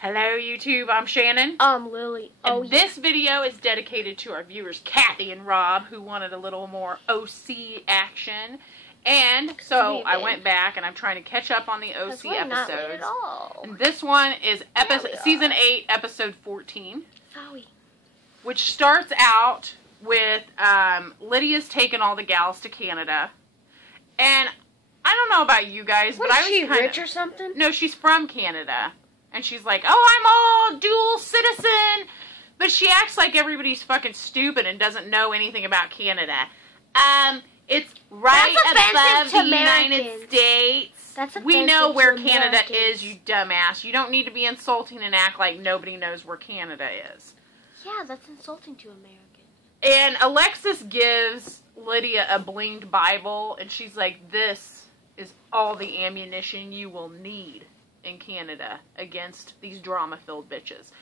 Hello YouTube, I'm Shannon. I'm Lily. And this video is dedicated to our viewers Kathy and Rob, who wanted a little more OC action. And so I went back and I'm trying to catch up on the OC episodes. Not late at all. And this one is season 8, episode 14. Sorry. Which starts out with Lydia's taking all the gals to Canada. And I don't know about you guys, but I was she rich or something? No, she's from Canada. And she's like, oh, I'm all dual citizen. But she acts like everybody's fucking stupid and doesn't know anything about Canada. It's right above the United States. We know where Canada is, you dumbass. You don't need to be insulting and act like nobody knows where Canada is. Yeah, that's insulting to Americans. And Alexis gives Lydia a blinged Bible, and she's like, this is all the ammunition you will need in Canada against these drama-filled bitches.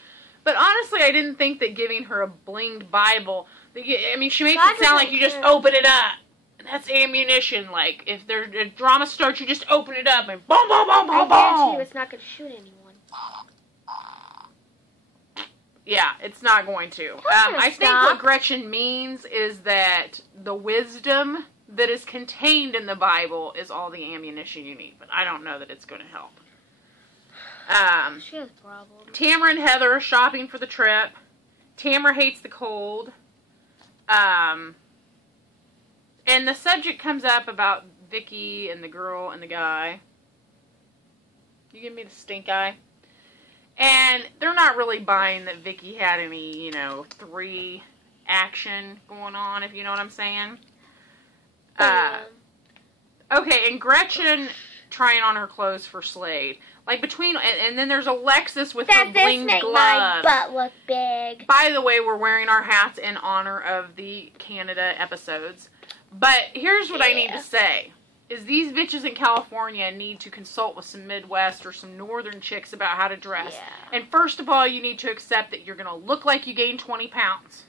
But honestly, I didn't think that giving her a blinged Bible, I mean, she makes it sound like you just open it up. And that's ammunition. Like, if a drama starts, you just open it up and boom, boom, boom, boom, boom. I guarantee you it's not going to shoot anyone. Yeah, it's not going to. I think what Gretchen means is that the wisdom that is contained in the Bible is all the ammunition you need. But I don't know that it's going to help. She has problems. Tamara and Heather are shopping for the trip. Tamara hates the cold. And the subject comes up about Vicky and the girl and the guy. You give me the stink eye. And they're not really buying that Vicky had any, 3 action going on, if you know what I'm saying. Okay, and Gretchen trying on her clothes for Slade. Like and then there's Alexis with her bling gloves. My butt look big. By the way, we're wearing our hats in honor of the Canada episodes. But here's what I need to say. Is these bitches in California need to consult with some Midwest or some Northern chicks about how to dress. Yeah. And first of all, you need to accept that you're going to look like you gained 20 pounds.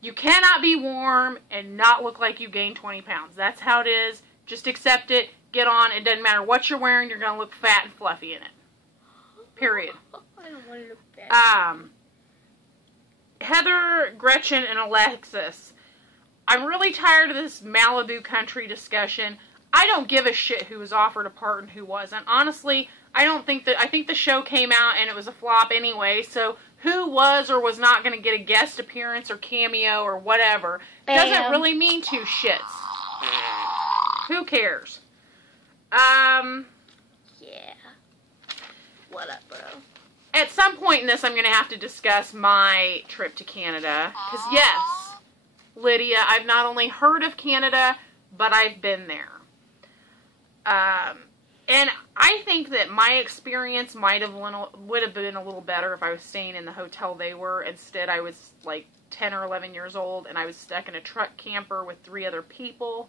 You cannot be warm and not look like you gained 20 pounds. That's how it is. Just accept it. Get on. It doesn't matter what you're wearing. You're going to look fat and fluffy in it. Period. I don't want to look fat. Heather, Gretchen, and Alexis. I'm really tired of this Malibu country discussion. I don't give a shit who was offered a part and who wasn't. Honestly, I think the show came out and it was a flop anyway, so who was or was not going to get a guest appearance or cameo or whatever doesn't really mean two shits. Who cares? Yeah. What up, bro? At some point in this, I'm going to have to discuss my trip to Canada. Because, yes, Lydia, I've not only heard of Canada, but I've been there. And I think that my experience would have been a little better if I was staying in the hotel they were. Instead, I was like 10 or 11 years old, and I was stuck in a truck camper with 3 other people.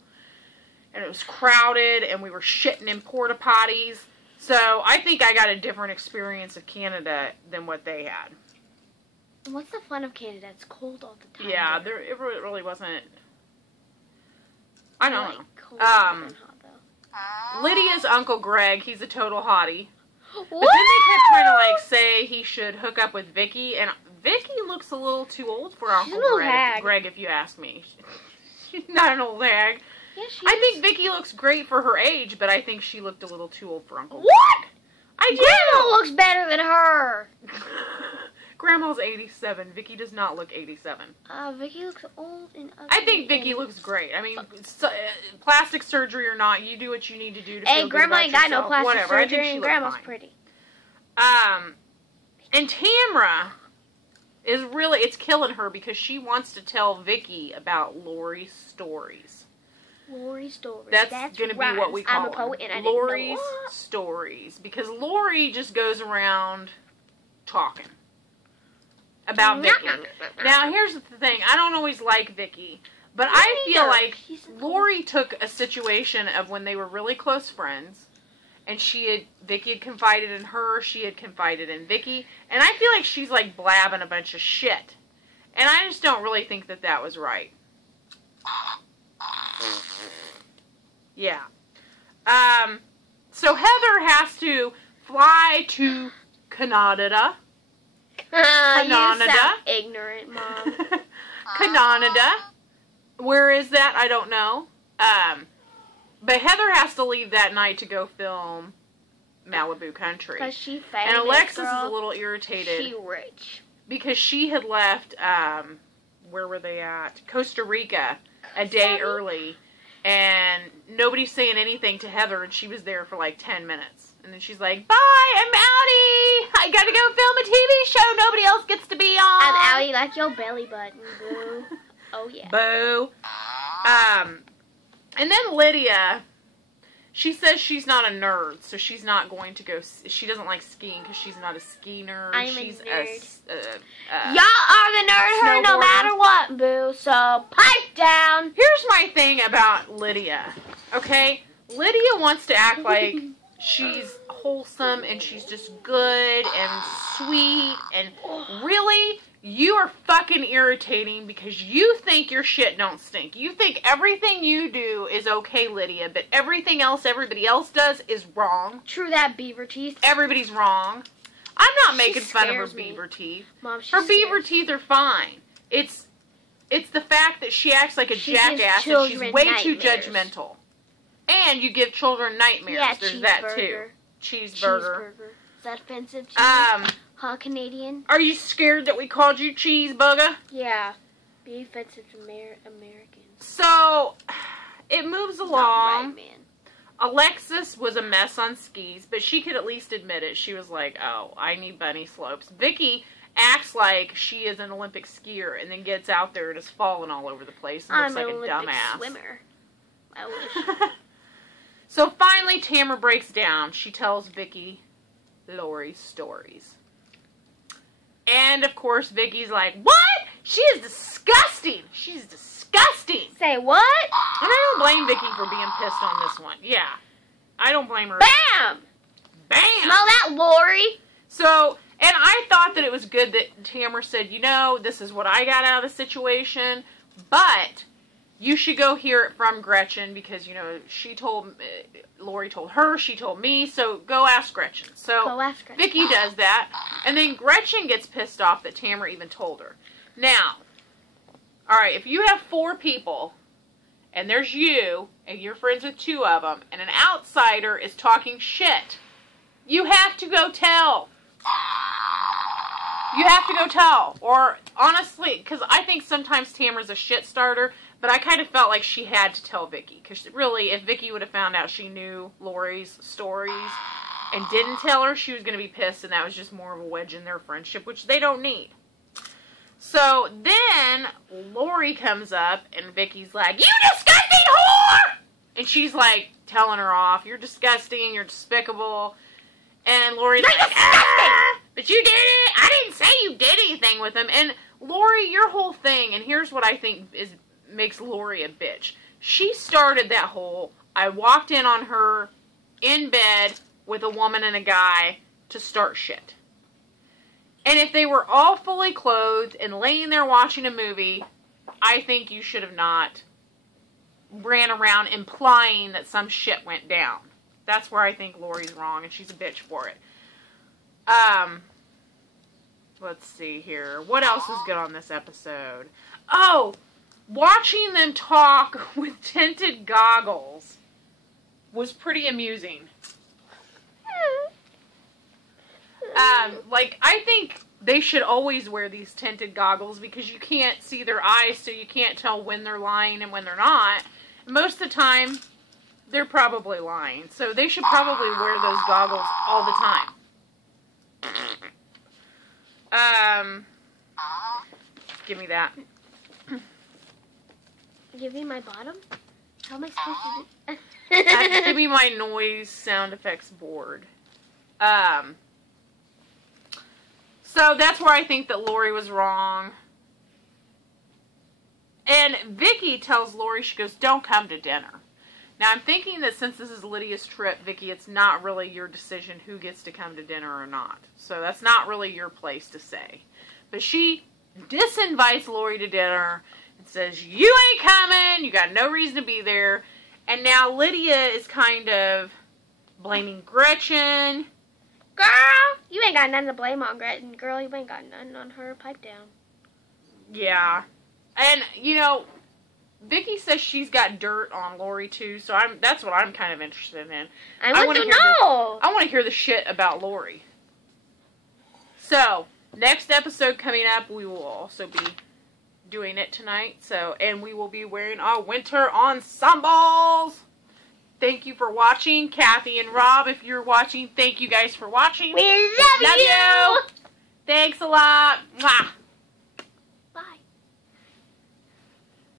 And it was crowded, and we were shitting in porta potties. So I think I got a different experience of Canada than what they had. What's the fun of Canada? It's cold all the time. Yeah, it really wasn't. I don't know. Cold and hot, though. Lydia's Uncle Greg, he's a total hottie. What? But then they kept trying to say he should hook up with Vicky, and Vicky looks a little too old for Uncle Greg, if you ask me. She's not an old hag. Yeah, I think Vicky looks great for her age, but I think she looked a little too old for Uncle Greg. What? I do. Grandma looks better than her. Grandma's 87. Vicky does not look 87. Vicky looks old and ugly. I think Vicky looks great. I mean, plastic surgery or not, you do what you need to do to feel good Grandma about ain't got yourself. no plastic Whatever. surgery, and Grandma's pretty. And Tamara is really, it's killing her because she wants to tell Vicky about Lori's stories. Lori's stories. That's going to be what we call I'm a poet and I Lori's didn't know. stories. Because Lori just goes around talking about Vicky. Now, here's the thing. I don't always like Vicky. But I feel like Lori took a situation of when they were really close friends. And Vicky had confided in her. She had confided in Vicky. And I feel like she's like blabbing a bunch of shit. And I just don't really think that that was right. Yeah. So Heather has to fly to Canada. You sound ignorant, Mom. Canada. Where is that? I don't know. But Heather has to leave that night to go film Malibu Country. Because she famous, and Alexis girl. is a little irritated. She rich. Because she had left, where were they at? Costa Rica a day early. And nobody's saying anything to Heather, and she was there for like 10 minutes. And then she's like, bye, I'm outie. I gotta go film a TV show nobody else gets to be on. I'm outie like your belly button, boo. Oh, yeah. Boo. And then Lydia, she says she's not a nerd, so she's not going to go, she doesn't like skiing because she's not a ski nerd. She's a nerd. Y'all are the nerd her no matter what, boo, so pipe down. Here's my thing about Lydia, okay? Lydia wants to act like she's wholesome and she's just good and sweet, and really, you are fucking irritating because you think your shit don't stink. You think everything you do is okay, Lydia, but everything else everybody else does is wrong. True that, beaver teeth. Everybody's wrong. I'm not making fun of her beaver teeth. Mom, her beaver teeth are fine. It's the fact that she acts like a jackass and she's way too judgmental. And you give children nightmares. Yeah, there's that too. Cheeseburger. Is that offensive to you? Huh, Canadian? Are you scared that we called you cheeseburger? Yeah. Be offensive to Americans. So, it moves along. Not right, man. Alexis was a mess on skis, but she could at least admit it. She was like, oh, I need bunny slopes. Vicky acts like she is an Olympic skier and then gets out there and is falling all over the place and looks like a dumbass. I'm an Olympic swimmer. I wish. So finally, Tamara breaks down. She tells Vicky Lori's stories. And, of course, Vicky's like, what? She is disgusting. She's disgusting. Say what? And I don't blame Vicky for being pissed on this one. Yeah. I don't blame her. Bam! Bam! Smell that, Lori? So, and I thought that it was good that Tamara said, you know, this is what I got out of the situation, but you should go hear it from Gretchen because, you know, Lori told her, she told me, so go ask Gretchen. So go ask Gretchen. Vicky does that, and then Gretchen gets pissed off that Tamara even told her. Now, alright, if you have 4 people, and there's you, and you're friends with 2 of them, and an outsider is talking shit, you have to go tell. You have to go tell. Or, honestly, because I think sometimes Tamara's a shit starter, but I kind of felt like she had to tell Vicky. Because really, if Vicky would have found out she knew Lori's stories and didn't tell her, she was going to be pissed, and that was just more of a wedge in their friendship, which they don't need. So then Lori comes up, and Vicky's like, you disgusting whore! And she's like telling her off, you're disgusting, you're despicable. And Lori's like, but you did it. I didn't say you did anything with him. And Lori, your whole thing, and here's what I think makes Lori a bitch. She started that whole, I walked in on her in bed with a woman and a guy to start shit. And if they were all fully clothed and laying there watching a movie, I think you should have not ran around implying that some shit went down. That's where I think Lori's wrong, and she's a bitch for it. Let's see here. What else is good on this episode? Oh, watching them talk with tinted goggles was pretty amusing. Like, I think they should always wear these tinted goggles because you can't see their eyes, so you can't tell when they're lying and when they're not. Most of the time, they're probably lying. So they should probably wear those goggles all the time. Give me that. Give me my bottom? How am I supposed to do? Give me my noise sound effects board. So that's where I think that Lori was wrong. And Vicky tells Lori, she goes, don't come to dinner. Now, I'm thinking that since this is Lydia's trip, Vicky, it's not really your decision who gets to come to dinner or not. So that's not really your place to say. But she disinvites Lori to dinner and says, you ain't coming, you got no reason to be there. And now Lydia is kind of blaming Gretchen, Girl, you ain't got nothing to blame on Gretchen. Girl, you ain't got nothing on her. Pipe down. Yeah. And, you know, Vicky says she's got dirt on Lori, too, so that's what I'm kind of interested in. I want to know. I want to hear the shit about Lori. So, next episode coming up, we will also be doing it tonight. So, and we will be wearing our winter ensembles. Thank you for watching. Kathy and Rob, if you're watching, thank you guys for watching. We love you. Thanks a lot. Mwah.